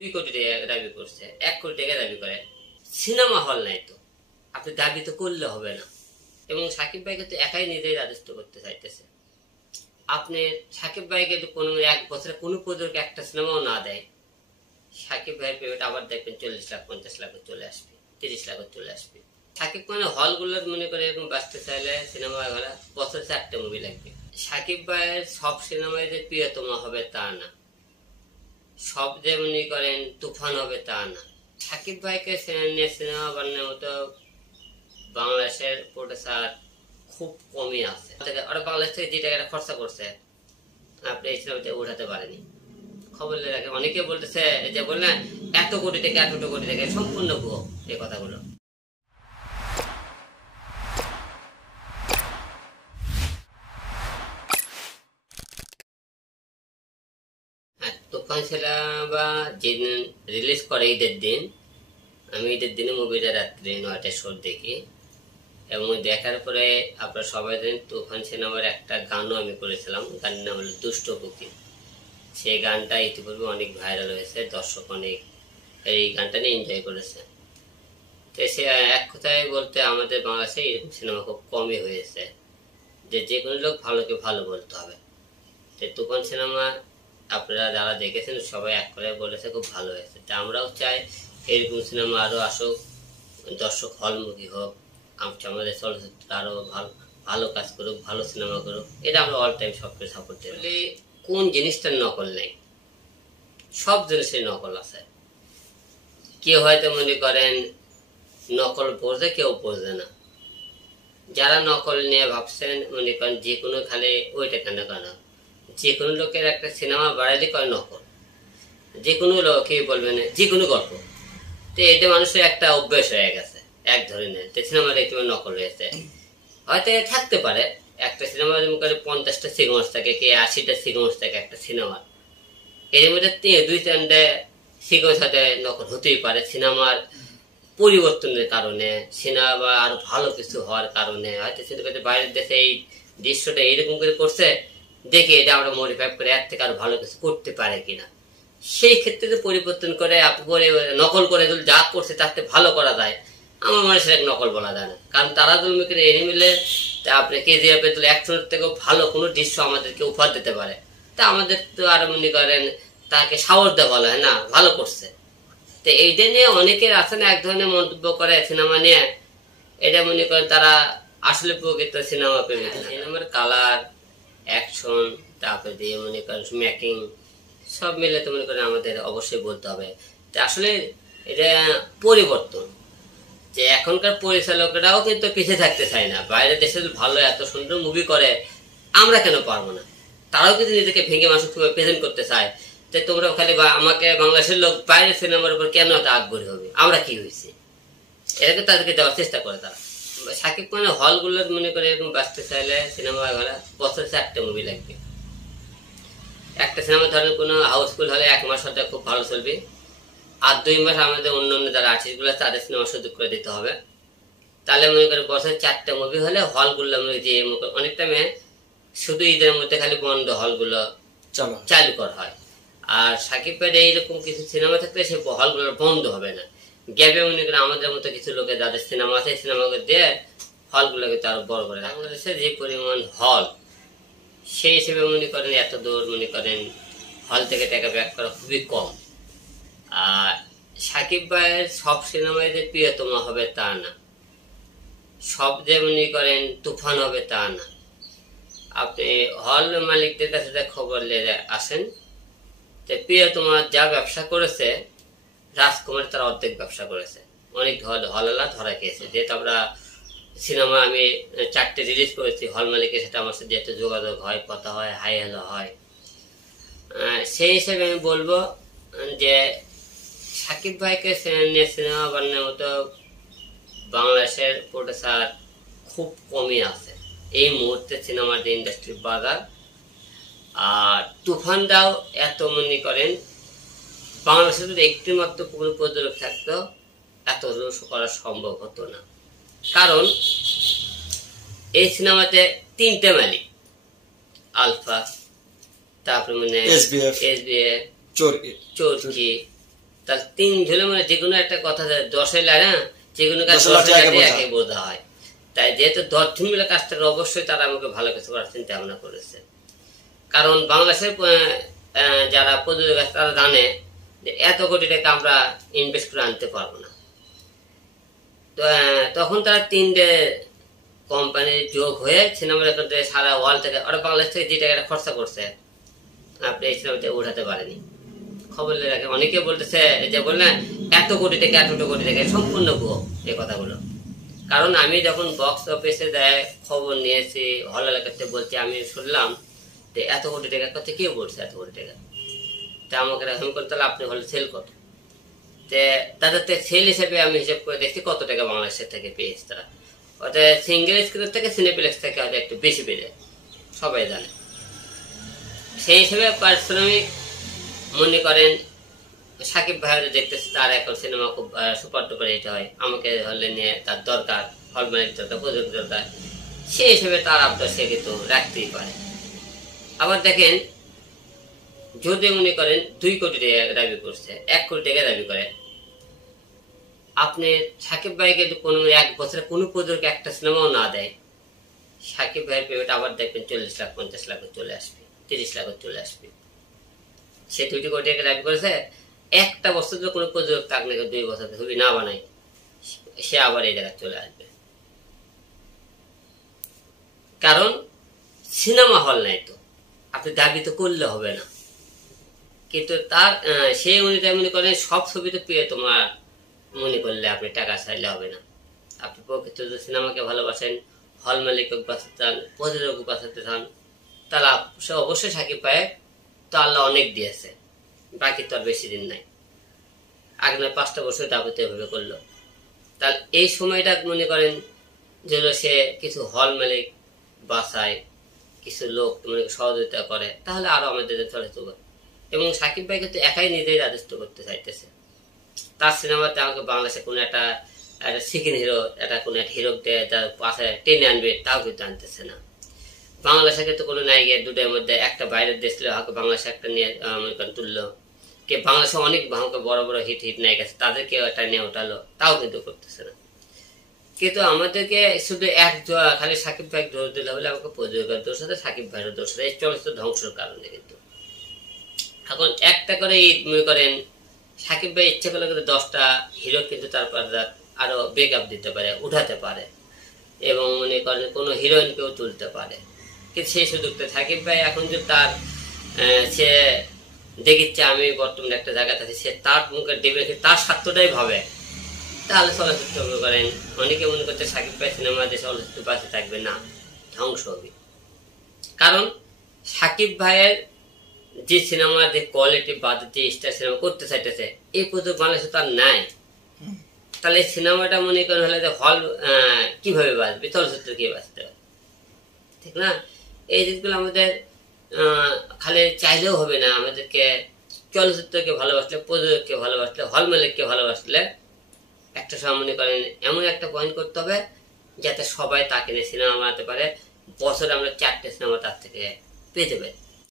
2 কোটি টাকা দাবি করছে, 1 কোটি টাকা দাবি করে। সিনেমা হল নাই তো, আপনি দাবি তো করলে হবে না। এবং সাকিব ভাইকে তো একাই নিজেই রাজত্ব করতে চাইতেছে। আপনি সাকিব ভাইকে তো কোনো 1 বছরে কোনো প্রযোজক একটা সিনেমাও না দেয়, সাকিব ভাইয়ের পেমেন্ট আবার দেখবেন 40 লাখ 50 লাখে চলে আসবে, 30 লাখে চলে আসবে। সাকিব মানে হলগুলোর মনে করে এরকম বাঁচতে চাইলে সিনেমা হল বছরে 4টে মুভি লাগবে। সাকিব ভাইয়ের সব সিনেমায় যে প্রিয়তমা হবে তা না, সব যে মনে করেন তুফান হবে তা না। সাকিব ভাইকে সিনেমা বানানোর মতো বাংলাদেশের প্রোডিউসার খুব কমই আছে। ওরা বাংলাদেশ থেকে যে টাকাটা খরচা করছে আপনি এই সিনেমাতে উঠাতে পারেনি। খবর রাখে অনেকে বলতেছে যে বললেন এত কোটি টাকা এতটা কোটি টাকা, সম্পূর্ণ ভুয়ো এই কথাগুলো। তুফান সিনেমা যেদিন রিলিজ করে ঈদের দিন, আমি ঈদের দিনে মুভিটা রাত্রে 9টায় শো দেখি এবং দেখার পরে আপনারা সবাই জানেন তুফান সিনেমার একটা গানও আমি করেছিলাম, গানের নাম হলো দুষ্ট কুকি। সেই গানটা ইতিপূর্বে অনেক ভাইরাল হয়েছে, দর্শক অনেক এই গানটা নিয়ে এনজয় করেছে। তো সে এক কথায় বলতে আমাদের বাংলাদেশে এরকম সিনেমা খুব কমই হয়েছে, যে কোনো লোক ভালোকে ভালো বলতে হবে। তো তুফান সিনেমা আপনারা যারা দেখেছেন সবাই এক করে বলেছে খুব ভালো হয়েছে। তা আমরাও চাই এরকম সিনেমা আরও আসুক, দর্শক হলমুখী হোক, আমাদের চলচ্চিত্র আরও ভালো কাজ করুক, ভালো সিনেমা করুক, এটা আমরা অল টাইম সবকে সাপোর্ট দিই। কোন জিনিসটার নকল নেই, সব জিনিসের নকল আছে। কেউ হয়তো মনে করেন নকল বোঝে, কেউ বোঝে না। যারা নকল নিয়ে ভাবছেন মনে করেন যে কোনো খালি ওইটা কেন কেন, যে কোনো লোকের একটা সিনেমা বাড়াইলে কয় নকল, যে কোনো লোকই বলবেন যে কোনো গল্প। তো এটা মানুষের একটা অভ্যাস হয়ে গেছে এক ধরনের, সিনেমাটা একটু নকল হয়েছে। হয়তো থাকতে পারে একটা সিনেমা 50টা সিকোয়েন্স থাকে, কি 80টা সিকোয়েন্স থাকে একটা সিনেমার, এর মধ্যে 2-3টা সিকোয়েন্স হয়তো নকল হতেই পারে সিনেমার পরিবর্তনের কারণে, সিনেমা আরো ভালো কিছু হওয়ার কারণে। হয়তো বাইরের দেশে এই দৃশ্যটা এইরকম করে করছে, দেখে এটা আমরা মডিফাই করে এর থেকে আরো ভালো কিছু করতে পারে কিনা, সেই ক্ষেত্রে তো পরিবর্তন করে নকল করে যা করছে তার থেকে ভালো করা যায়। আমার মনে হয় নকল বলা যায় না, কারণ তারা যদি এনিমেলে আপনি কেজিএফ এর অ্যাকশনের থেকেও ভালো কোনো দৃশ্য আমাদেরকে উপহার দিতে পারে, তা আমাদের তো আর মনে করেন তাকে সাহস দেওয়া বলা হয় না, ভালো করছে। তো এইটা নিয়ে অনেকের আছে না এক ধরনের মন্তব্য করে সিনেমা নিয়ে, এটা মনে করেন তারা আসলে প্রকৃত সিনেমা প্রেমিক। সিনেমার কালার, অ্যাকশন, তারপরে দিয়ে মনে করেন মেকিং সব মিলে তো মনে করেন আমাদের অবশ্যই বলতে হবে। তো আসলে এটা পরিবর্তন, যে এখনকার পরিচালকরাও কিন্তু পিছিয়ে থাকতে চায় না। বাইরের দেশে ভালো এত সুন্দর মুভি করে, আমরা কেন পারবো না? তারাও কিন্তু নিজেকে ভেঙে মানুষ প্রেজেন্ট করতে চায় যে তোমরা খালি আমাকে বাংলাদেশের লোক বাইরের সিনেমার উপর কেন এত আগ্রহী হবে, আমরা কি হয়েছি, এটাকে তাদেরকে দেওয়ার চেষ্টা করে তারা। সাকিব মানে হলগুলোর মনে করে এরকম বাঁচতে চাইলে সিনেমা হলে বছরে 4টে মুভি লাগবে। একটা সিনেমা ধরেন কোনো হাউসফুল হলে 1 মাস হয়তো খুব ভালো চলবে, আর 2 মাস আমাদের অন্যান্য যারা আর্টিস্টগুলো তাদের সিনেমা সুযোগ করে দিতে হবে। তাহলে মনে করেন বছরে 4টে মুভি হলে হলগুলো যে অনেক টাইমে শুধু ঈদের মধ্যে খালি বন্ধ হলগুলো চালু করা হয়। আর সাকিব ভাইয়ের এইরকম কিছু সিনেমা থাকলে সে হলগুলো বন্ধ হবে না, গ্যাপে মনে করেন আমাদের মতো কিছু লোকের যাদের সিনেমা আছে সিনেমাকে দিয়ে হলগুলোকে তো আরো বড় করে। বাংলাদেশে যে পরিমাণ হল, সেই হিসেবে মনে করেন এত দূর মনে করেন হল থেকে টাকা ব্যাক করা খুবই কম। আর সাকিব ভাইয়ের সব সিনেমায় যে প্রিয়তমা হবে তা না, সব যে মনে করেন তুফান হবে তা না। আপনি হল মালিকদের কাছে খবর নিয়ে আসেন, প্রিয়তমা যা ব্যবসা করেছে রাজকুমার তারা অর্ধেক ব্যবসা করেছে, অনেক হলওয়ালা ধরা খেয়েছে। যেহেতু আমরা সিনেমা আমি 4টে রিলিজ করেছি, হল মালিকের সাথে আমার সাথে যেহেতু যোগাযোগ হয়, কথা হয়, হাই হ্যালো হয়, সেই হিসেবে আমি বলবো যে সাকিব ভাইকে সিনেমা বানানোর মতো বাংলাদেশের প্রোডিউসার খুব কমই আছে এই মুহূর্তে সিনেমার ইন্ডাস্ট্রির বাজার। আর তুফানটাও এত মনে করেন বাংলাদেশে যদি একটি মাত্র কোনো প্রযোজক থাকতো এত রোষ করা সম্ভব হতো না, কারণ এই সিনেমাতে 3টে মালিক, আলফা, তারপরে মানে এসবিএফ, চরকি, তাহলে 3 ঝুলে মানে যে কোনো একটা কথা 10 লাগে না, যে কোনো কাজ 10 লাখে বোঝা হয়। তাই যেহেতু 10 জন মিলে কাজটা অবশ্যই তারা আমাকে ভালো কিছু করার চিন্তা ভাবনা করেছে। কারণ বাংলাদেশের যারা প্রযোজক আছে তারা জানে যে এত কোটি টাকা আমরা ইনভেস্ট করে আনতে পারবো না। তখন তারা 3টে কোম্পানির যোগ হয়ে সিনেমার সারা ওয়ার্ল্ড থেকে, ওরা বাংলাদেশ থেকে যে টাকাটা খরচা করছে আপনি এই সিনেমাতে উঠাতে পারেনি। খবর রাখে অনেকে বলতেছে যে বললেন এত কোটি টাকা সম্পূর্ণ ভুয়ো এই কথাগুলো। কারণ আমি যখন বক্স অফিসে দেয় খবর নিয়েছি, হল এলাকাতে বলছি, আমি শুনলাম যে এত কোটি টাকার কথা কেউ বলছে, এত কোটি টাকা। তা আমাকে এখন করতে হলে আপনি হলে সেল কত, তাদের সেল হিসেবে আমি হিসেব করে দেখছি কত টাকা বাংলাদেশের থেকে পেয়েছে তারা। অর্থাৎ সিঙ্গেল স্ক্রিনের থেকে সিনেপ্লেক্স থেকে হয়তো একটু বেশি পেয়ে সবাই জানে। সেই হিসেবে পারিশ্রমিক মনে করেন সাকিব ভাইয়ের দেখতেছে তার এখন সিনেমা খুব সুপার টুপার হিট হয়, আমাকে হলে নিয়ে তার দরকার, হল মালিক দরকার, প্রযোজক দরকার, সেই হিসেবে তার আপনার সে কিন্তু রাখতেই পারে। আবার দেখেন যদি মনে করেন 2 কোটি টাকা দাবি করছে, 1 কোটি টাকা দাবি করে, আপনি সাকিব ভাইকে কোনো 1 বছরে কোনো প্রযোজক একটা সিনেমাও না দেয়, সাকিব ভাইয়ের পেমেন্ট আবার দেখবেন 40 লাখ 50 লাখ চলে আসবে, 30 লাখ চলে আসবে। সে 2 কোটি টাকা দাবি করেছে, একটা বছর যদি কোনো প্রযোজক তাক নাকি 2 বছর ছবি না বানায়, সে আবার এই জায়গায় চলে আসবে। কারণ সিনেমা হল নাই, তো আপনি দাবি তো করলে হবে না। কিন্তু তার সেই অনুযায়ী মনে করেন সব ছবি তো পেয়ে তোমার মনে করলে আপনি টাকা চাইলে হবে না। আপনি প্রকৃত যদি সিনেমাকে ভালোবাসেন, হল মালিককে বাঁচাতে চান, প্রযোজককে বাঁচাতে চান, তাহলে সে অবশ্যই সাকিব ভাইয়ের তো আল্লাহ অনেক দিয়েছে, বাকি তো আর বেশি দিন নাই, আগে নয় 5টা বছর দাবিতে এভাবে করলো। তাহলে এই সময়টা মনে করেন যে সে কিছু হল মালিক বাঁচায়, কিছু লোক মানে সহযোগিতা করে, তাহলে আরো আমাদের চলে চলবে। এবং সাকিব ভাই কিন্তু একাই নিজেই রাজত্ব করতে চাইতেছে। তার সিনেমাতে আমাকে বাংলাদেশে কোনো একটা সিকিন হিরো, কোনো একটা হিরোকে তার পাশে টেনে আনবে, তাও কিন্তু আনতেছে না। বাংলাদেশে কিন্তু কোনো নায়িকা 2টার মধ্যে একটা বাইরের দেশ ছিল, হয়তো বাংলাদেশে একটা নিয়ে তুললো, কে বাংলাদেশে অনেক বড় বড় হিট নায়িকা আছে তাদেরকে একটা নিয়ে উঠালো, তাও কিন্তু করতেছে না। কিন্তু আমাদেরকে শুধু খালি সাকিব ভাই দোষ দিলে হলে আমাকে প্রযোজকের দোষ আছে, সাকিব ভাইয়ের দোষ আছে, এই চলচ্চিত্র ধ্বংসের কারণে। কিন্তু এখন একটা করে মনে করেন সাকিব ভাই ইচ্ছা করলে কিন্তু 10টা হিরো কিন্তু তারপর আরো ব্রেক আপ দিতে পারে, উঠাতে পারে, এবং মনে করেন কোনো হিরোইনকেও তুলতে পারে। কিন্তু সেই সুযোগটা সাকিব ভাই এখন যে তার সে দেখিচ্ছে আমি বর্তমানে একটা জায়গাতে আছি, সে তার মুখে দেবে তার স্বার্থটাই ভাবে, তাহলে চলচ্চিত্র মনে করেন অনেকে মনে করছে সাকিব ভাই সিনেমা যে চলচ্চিত্র বাঁচে থাকবে না, ধ্বংস হবে। কারণ সাকিব ভাইয়ের যে সিনেমার যে কোয়ালিটি বা যে স্টার সিনেমা করতে চাইতেছে এই প্রযোজক বাংলাদেশে তার নাই। তাহলে এই সিনেমাটা মনে করেন হলে যে হল কিভাবে বাঁচবে, চলচ্চিত্র কি বাঁচতে হবে, ঠিক না? এই জিনিসগুলো আমাদের খালি চাইলেও হবে না। আমাদেরকে চলচ্চিত্রকে ভালোবাসলে, প্রযোজককে ভালোবাসলে, হল মালিককে ভালোবাসলে একটা সময় মনে করেন এমন একটা পয়েন্ট করতে হবে যাতে সবাই তাকে নিয়ে সিনেমা বানাতে পারে, বছরে আমরা 4টে সিনেমা তার থেকে পেতে পারি।